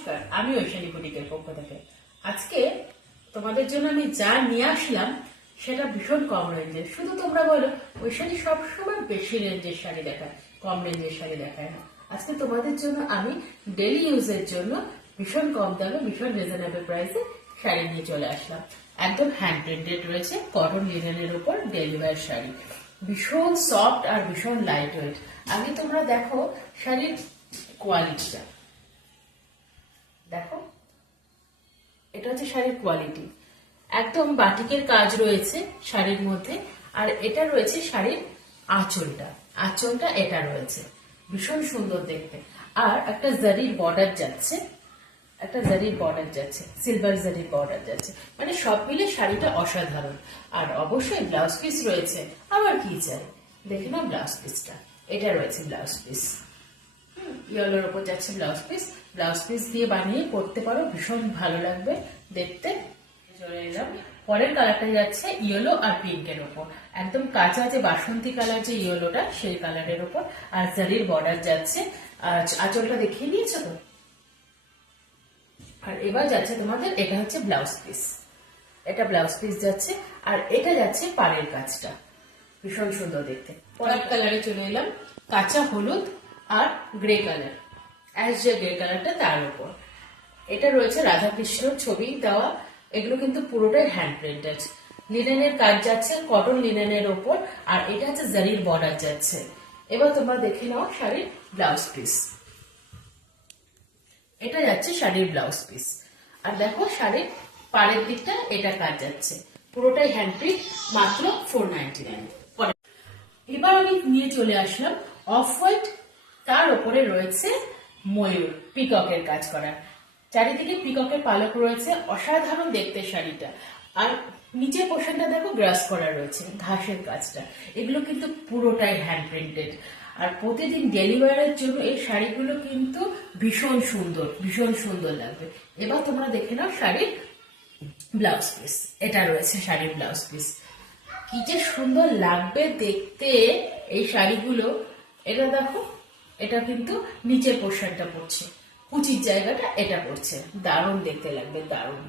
নমস্কার, আমি ঐশানী বুটিকের পক্ষ থেকে আজকে তোমাদের জন্য আমি যা নিয়ে আসলাম সেটা ভীষণ কম রেঞ্জের। শুধু তোমরা বলো ঐশানী সবসময় বেশি রেঞ্জের শাড়ি দেখায়, কম রেঞ্জের শাড়ি দেখায় না। আজকে তোমাদের জন্য আমি ডেলি ইউজের জন্য ভীষণ কম দামে ভীষণ রিজনেবল প্রাইসে শাড়ি নিয়ে চলে আসলাম। একদম হ্যান্ড প্রিন্টেড রয়েছে, কটন লিনেনের উপর ডেলি ওয়্যার শাড়ি, ভীষণ সফট আর ভীষণ লাইট ওয়েট। আগে তোমরা দেখো শাড়ির কোয়ালিটিটা, দেখো এটা হচ্ছে শাড়ির কোয়ালিটি, একদম বাটিকের কাজ রয়েছে শাড়ির মধ্যে। আর এটা রয়েছে শাড়ির আঁচলটা, আঁচলটা এটা রয়েছে ভীষণ সুন্দর দেখতে। আর একটা জারির বর্ডার যাচ্ছে, একটা জারির বর্ডার যাচ্ছে, সিলভার জারির বর্ডার যাচ্ছে, মানে সব মিলে শাড়িটা অসাধারণ। আর অবশ্যই ব্লাউজ পিস রয়েছে, আবার কি চাই দেখে না ব্লাউজ পিসটা, এটা রয়েছে ব্লাউজ পিস, ইয়েলোর উপর যাচ্ছে ব্লাউজ পিস। ব্লাউজ পিস দিয়ে বানিয়ে পরতে পারো, ভীষণ ভালো লাগবে দেখতে। চলে এলাম পরের কালারটা যাচ্ছে ইয়েলো আর পিঙ্কের উপর, একদম কাঁচা যে বাসন্তী কালার যে ইয়েলোটা সেই কালারের উপর। আর জারির বর্ডার যাচ্ছে, আঁচলটা দেখিয়ে দিয়েছো তো। আর এবার যাচ্ছে তোমাদের, এটা হচ্ছে ব্লাউজ পিস, এটা ব্লাউজ পিস যাচ্ছে। আর এটা যাচ্ছে পাড়ের কাজটা, ভীষণ সুন্দর দেখতে। পরের কালারে চলে এলাম, কাঁচা হলুদ আর গ্রে কালার, অ্যাশ যে গ্রে কালারটা তার উপর। এটা রয়েছে রাধাকৃষ্ণর ছবি দেওয়া, এগুলো কিন্তু পুরোটাই হ্যান্ড প্রিন্টেড। লিনেনের কাজ যাচ্ছে কটন লিনেনের ওপর, আর এটা হচ্ছে জারির বর্ডার যাচ্ছে। এবার তোমরা দেখে নাও শাড়ির ব্লাউজ পিস, এটা যাচ্ছে শাড়ির ব্লাউজ পিস। আর দেখো শাড়ির পাড়ের দিকটা এটা কাজ যাচ্ছে, পুরোটাই হ্যান্ড প্রিন্ট, মাত্র 499। এবার আমি নিয়ে চলে আসলাম অফ হোয়াইট, তার উপরে রয়েছে ময়ূর, পিককের কাজ করা, চারিদিকে পিককের পালক রয়েছে, অসাধারণ দেখতে শাড়িটা। আর নিচের পোর্শনটা দেখো গ্রাস করা রয়েছে, ঘাসের কাজটা, এগুলো কিন্তু পুরোটাই হ্যান্ড প্রিন্টেড। আর প্রতিদিন ডেলি ওয়্যারের জন্য এই শাড়িগুলো কিন্তু ভীষণ সুন্দর, ভীষণ সুন্দর লাগবে। এবার তোমরা দেখে নাও শাড়ির ব্লাউজ পিস, এটা রয়েছে শাড়ির ব্লাউজ পিস, কি যে সুন্দর লাগবে দেখতে এই শাড়িগুলো। এটা দেখো, এটা কিন্তু নিচের পোর্শনটা পড়ছে, কুচির জায়গাটা এটা পড়ছে, দারুণ দেখতে লাগবে, দারুণ।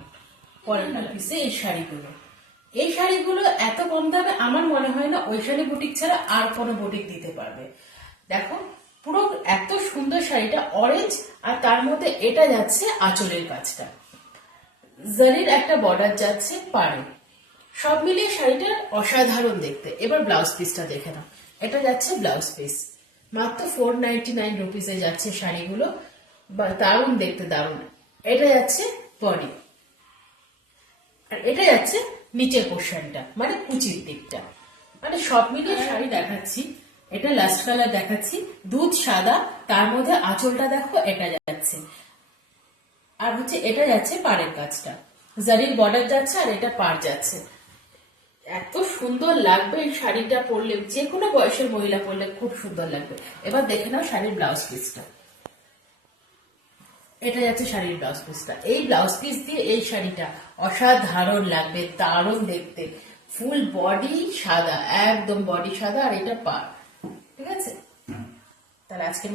পরের পিসে এই শাড়িগুলো, এই শাড়িগুলো এত কম দামে আমার মনে হয় না ঐশানী বুটিক ছাড়া আর কোনো বুটিক দিতে পারবে। দেখো পুরো এত সুন্দর শাড়িটা অরেঞ্জ, আর তার মধ্যে এটা যাচ্ছে আঁচলের কাজটা, জারির একটা বর্ডার যাচ্ছে পাড়ে, সব মিলিয়ে শাড়িটা অসাধারণ দেখতে। এবার ব্লাউজ পিসটা দেখে নাও, এটা যাচ্ছে ব্লাউজ পিস, মাত্র 499 রুপিসে যাচ্ছে শাড়িগুলো, দারুণ দেখতে, দারুণ। এটা যাচ্ছে বডি, আর এটা যাচ্ছে নিচের পোর্শনটা, মানে কুচির দিকটা, মানে সব মিলিয়ে শাড়ি দেখাচ্ছি। এটা লাস্ট কালার দেখাচ্ছি, দুধ সাদা, তার মধ্যে আঁচলটা দেখো এটা যাচ্ছে। আর হচ্ছে এটা যাচ্ছে পাড়ের কাজটা, জারির বর্ডার যাচ্ছে, আর এটা পাড় যাচ্ছে। এত সুন্দর লাগবে এই শাড়িটা পরলে, যে কোনো বয়সের মহিলা পরলে খুব সুন্দর লাগবে। এবার দেখে নাও শাড়ির ব্লাউজ পিসটা, এটা যাচ্ছে শাড়ির ব্লাউজ পিসটা। এই ব্লাউজ পিস দিয়ে এই শাড়িটা অসাধারণ লাগবে, দারুণ দেখতে। ফুল বডি সাদা, একদম বডি সাদা, আর এটা পাড়, ঠিক আছে। তাহলে আজকে